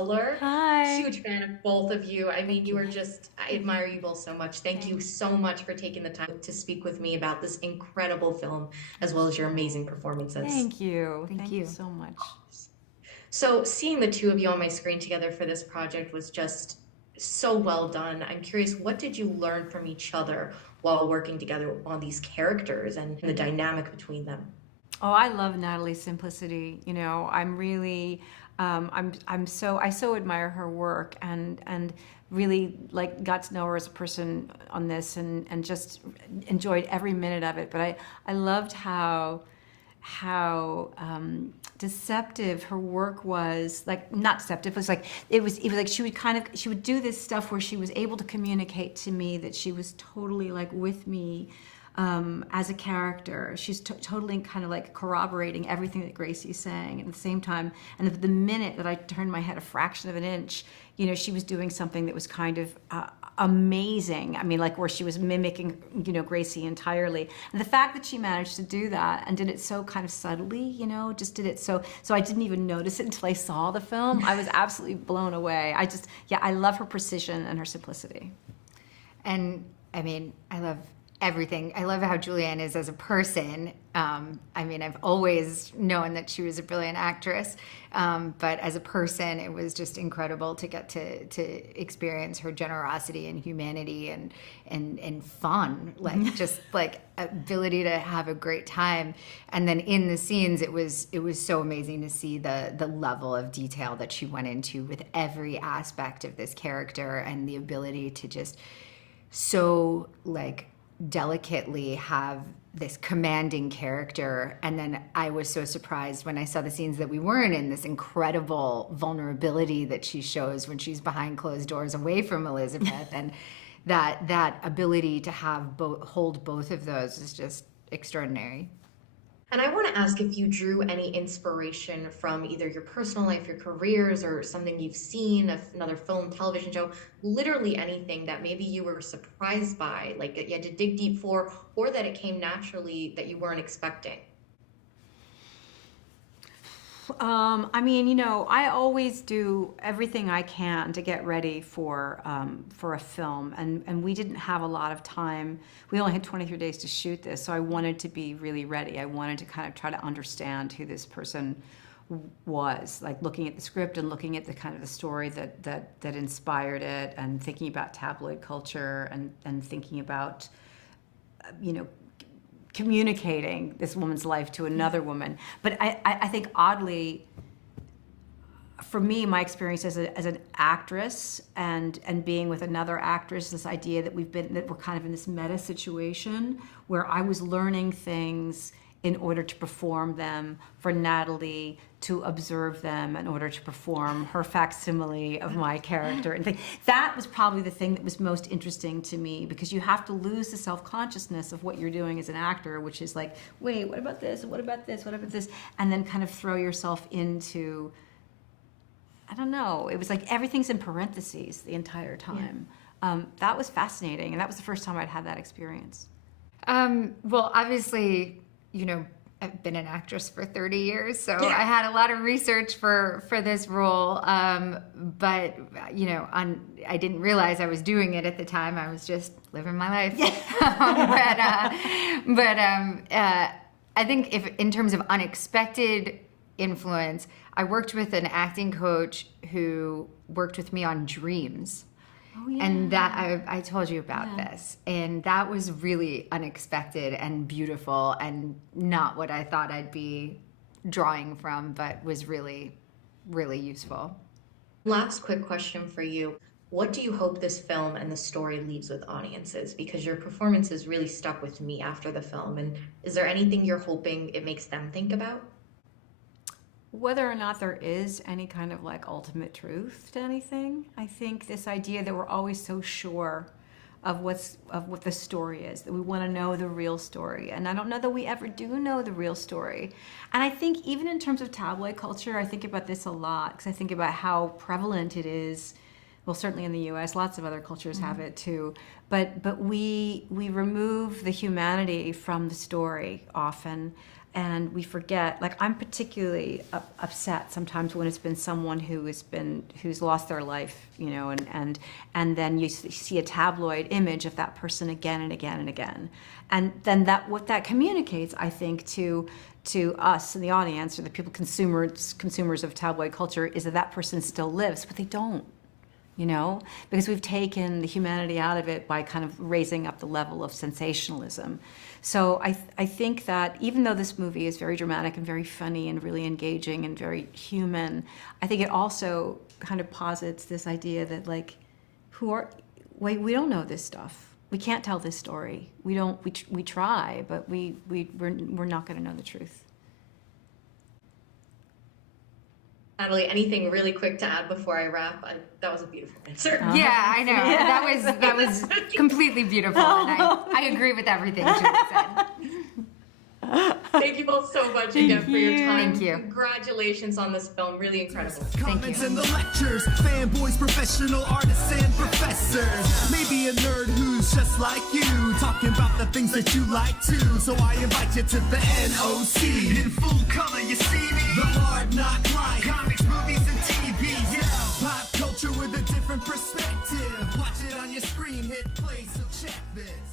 color. Hi. Huge fan of both of you. I mean, Thank you you. are just, I admire you both so much. Thank you Thanks. so much for taking the time to speak with me about this incredible film, as well as your amazing performances. Thank you. Thank Thank you you. so much. So, seeing the two of you on my screen together for this project was just so well done. I'm curious, what did you learn from each other while working together on these characters and the dynamic between them? Oh, I love Natalie's simplicity. I'm really, I so admire her work and really like got to know her as a person on this and just enjoyed every minute of it. But I loved how deceptive her work was. Like, not deceptive, it was like she would do this stuff where she was able to communicate to me that she was totally like with me as a character. She's totally kind of like corroborating everything that Gracie's saying at the same time. And the minute that I turned my head a fraction of an inch, she was doing something that was kind of amazing. I mean, like where she was mimicking, Gracie entirely. And the fact that she managed to do that and did it so kind of subtly, just did it so I didn't even notice it until I saw the film. I was absolutely blown away. Yeah, I love her precision and her simplicity. And I mean, I love everything. I love how Julianne is as a person. I mean, I've always known that she was a brilliant actress, but as a person, it was just incredible to get to experience her generosity and humanity and fun, like just like ability to have a great time. And then in the scenes, it was so amazing to see the level of detail that she went into with every aspect of this character and the ability to just so like delicately have this commanding character. And then I was so surprised when I saw the scenes that we weren't in, this incredible vulnerability that she shows when she's behind closed doors away from Elizabeth. And that ability to have hold both of those is just extraordinary. And I want to ask if you drew any inspiration from either your personal life, your careers, or something you've seen, another film, television show, literally anything that maybe you were surprised by, like you had to dig deep for, or that it came naturally that you weren't expecting. I mean, I always do everything I can to get ready for a film, and we didn't have a lot of time. We only had 23 days to shoot this, so I wanted to be really ready. I wanted to kind of try to understand who this person was, like looking at the script and looking at the kind of the story that inspired it, and thinking about tabloid culture and thinking about, you know, communicating this woman's life to another woman. But I think oddly, for me, my experience as an actress and being with another actress, this idea that we're kind of in this meta situation where I was learning things in order to perform them, for Natalie to observe them in order to perform her facsimile of my character. And that was probably the thing that was most interesting to me, because you have to lose the self-consciousness of what you're doing as an actor, which is like, wait, what about this? What about this? What about this? And then kind of throw yourself into, I don't know, it was like everything's in parentheses the entire time. Yeah. That was fascinating, and that was the first time I'd had that experience. Well, obviously, I've been an actress for 30 years, so yeah. I had a lot of research for this role. But I didn't realize I was doing it at the time. I was just living my life. I think if in terms of unexpected influence, I worked with an acting coach who worked with me on dreams. Oh, yeah. And that I told you about this, and that was really unexpected and beautiful, and not what I thought I'd be drawing from, but was really, really useful. Last quick question for you. What do you hope this film and the story leaves with audiences? Because your performances really stuck with me after the film. And is there anything you're hoping it makes them think about? Whether or not there is any kind of like ultimate truth to anything, I think this idea that we're always so sure of what the story is, that we want to know the real story. And I don't know that we ever do know the real story. And I think even in terms of tabloid culture, I think about this a lot, because I think about how prevalent it is. well, certainly in the U.S., lots of other cultures have it too. But we remove the humanity from the story often, and we forget. Like, I'm particularly upset sometimes when it's been someone who's lost their life, you know, and then you see a tabloid image of that person again and again and again, and then what that communicates, I think, to us in the audience, or the people consumers of tabloid culture, is that person still lives, but they don't. You know, because we've taken the humanity out of it by kind of raising up the level of sensationalism. So I think that even though this movie is very dramatic and very funny and really engaging and very human, I think it also kind of posits this idea that, like, we don't know this stuff. We can't tell this story. We try, but we're not going to know the truth. Natalie, anything really quick to add before I wrap? That was a beautiful answer. Yeah, I know. Yeah. That was completely beautiful, and I agree with everything Julie said. Thank you both so much again for your time. Thank you. Congratulations on this film. Really incredible. Comments in the lectures, fanboys, professional artists, and professors. Maybe a nerd who's just like you, talking about the things that you like too. So I invite you to the NOC. In full color, you see me. The hard knock life, comics, movies, and TV. Yeah, pop culture with a different perspective. Watch it on your screen, hit play, so check this.